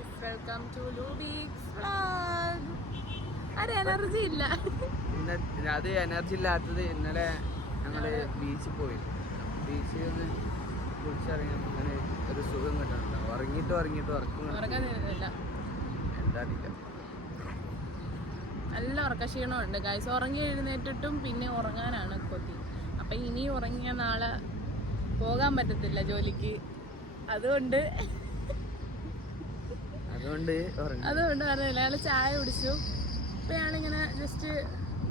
Guys, welcome to ലൂബീക്സ് vlog. അത് energy ഇല്ല. അത് എനർജി ഇല്ലാത്തത് ഇന്നലെ ഞങ്ങള് ബീച്ചിൽ പോയി. ബീച്ചിൽ നിന്ന് കുളിച്ചിറങ്ങി അങ്ങനെ ഒരു സുഖം കിട്ടാനുണ്ട്. ഉറങ്ങിയിട്ട് ഉറങ്ങുന്നില്ല, എന്താ അറിയില്ല, നല്ല ഉറക്കക്ഷീണമുണ്ട് ഗൈസ്. ഉറങ്ങി എഴുന്നേറ്റിട്ടും പിന്നെ ഉറങ്ങാനാണ് കൊതി. അപ്പം ഇനി ഉറങ്ങിയ നാളെ പോകാൻ പറ്റത്തില്ല ജോലിക്ക്. അതുകൊണ്ട് പറഞ്ഞില്ല. ഞങ്ങൾ ചായ കുടിച്ചു. ഇപ്പം ഞങ്ങളിങ്ങനെ ജസ്റ്റ്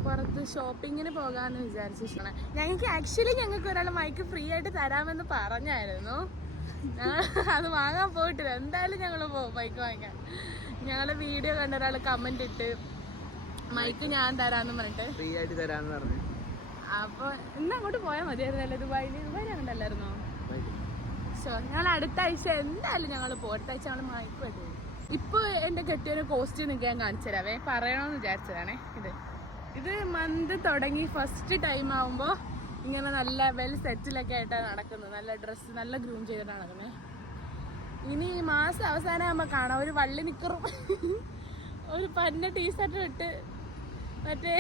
പുറത്ത് ഷോപ്പിങ്ങിന് പോകാമെന്ന് വിചാരിച്ചിട്ടാണ്. ഞങ്ങൾക്ക് ഒരാൾ മൈക്ക് ഫ്രീ ആയിട്ട് തരാമെന്ന് പറഞ്ഞായിരുന്നു. അത് വാങ്ങാൻ പോയിട്ടില്ല. എന്തായാലും ഞങ്ങൾ പോകും മൈക്ക് വാങ്ങിക്കാൻ. ഞങ്ങളുടെ വീഡിയോ കണ്ട ഒരാൾ കമന്റ് ഇട്ട് മൈക്ക് ഞാൻ തരാമെന്ന് പറഞ്ഞിട്ട് ഫ്രീ ആയിട്ട് തരാമെന്ന് പറഞ്ഞു. അപ്പോൾ ഇന്ന് അങ്ങോട്ട് പോയാൽ മതിയായിരുന്നല്ലോ. ദുബായിൽ അങ്ങോട്ടല്ലായിരുന്നോ? ഞങ്ങൾ അടുത്ത ആഴ്ച എന്തായാലും ഞങ്ങൾ പോകും. അടുത്ത ആഴ്ച ഞങ്ങൾ മൈക്ക് വെക്കും. ഇപ്പോൾ എൻ്റെ കെട്ടിയൊരു കോസ്റ്റ്യൂം നിങ്ങൾക്ക് ഞാൻ കാണിച്ചു തരാവേ. പറയണമെന്ന് വിചാരിച്ചതാണേ. ഇത് മന്ത് തുടങ്ങി ഫസ്റ്റ് ടൈം ആകുമ്പോൾ ഇങ്ങനെ നല്ല വെൽ സെറ്റിലൊക്കെ ആയിട്ടാണ് നടക്കുന്നത്. നല്ല ഡ്രസ്സ്, നല്ല ഗ്രൂം ചെയ്തിട്ടാണ് നടക്കുന്നത്. ഇനി ഈ മാസം അവസാനം ആകുമ്പോൾ കാണാം ഒരു വള്ളി നിക്കറും ഒരു പന്ന ടീഷർട്ടും ഇട്ട് മറ്റേ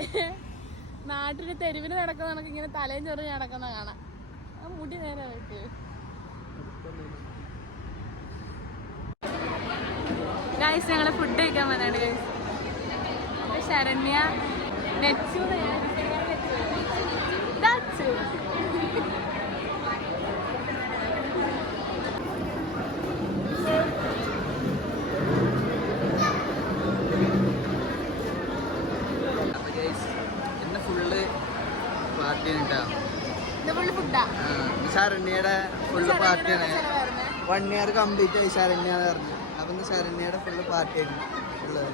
നാട്ടിൽ തെരുവിന് നടക്കുന്ന കണക്ക് ഇങ്ങനെ തലയും ചെറിയ നടക്കുന്ന കാണാം. ആ മുടി നേരെ വെക്ക്. ഗൈസ്, ഞങ്ങള് ഫുഡ് കഴിക്കാൻ വന്നാണ് ഗൈസ്. ശരണ്യ നെച്ചു ശരണ്യയുടെ ഫുള്ള് പാർട്ടിയാണ്. 1 year കംപ്ലീറ്റ് ആയി ശരണ്യ പറഞ്ഞു. അപ്പം ശരണ്യയുടെ ഫുള്ള് പാർട്ടിയാണ് ഉള്ളത്.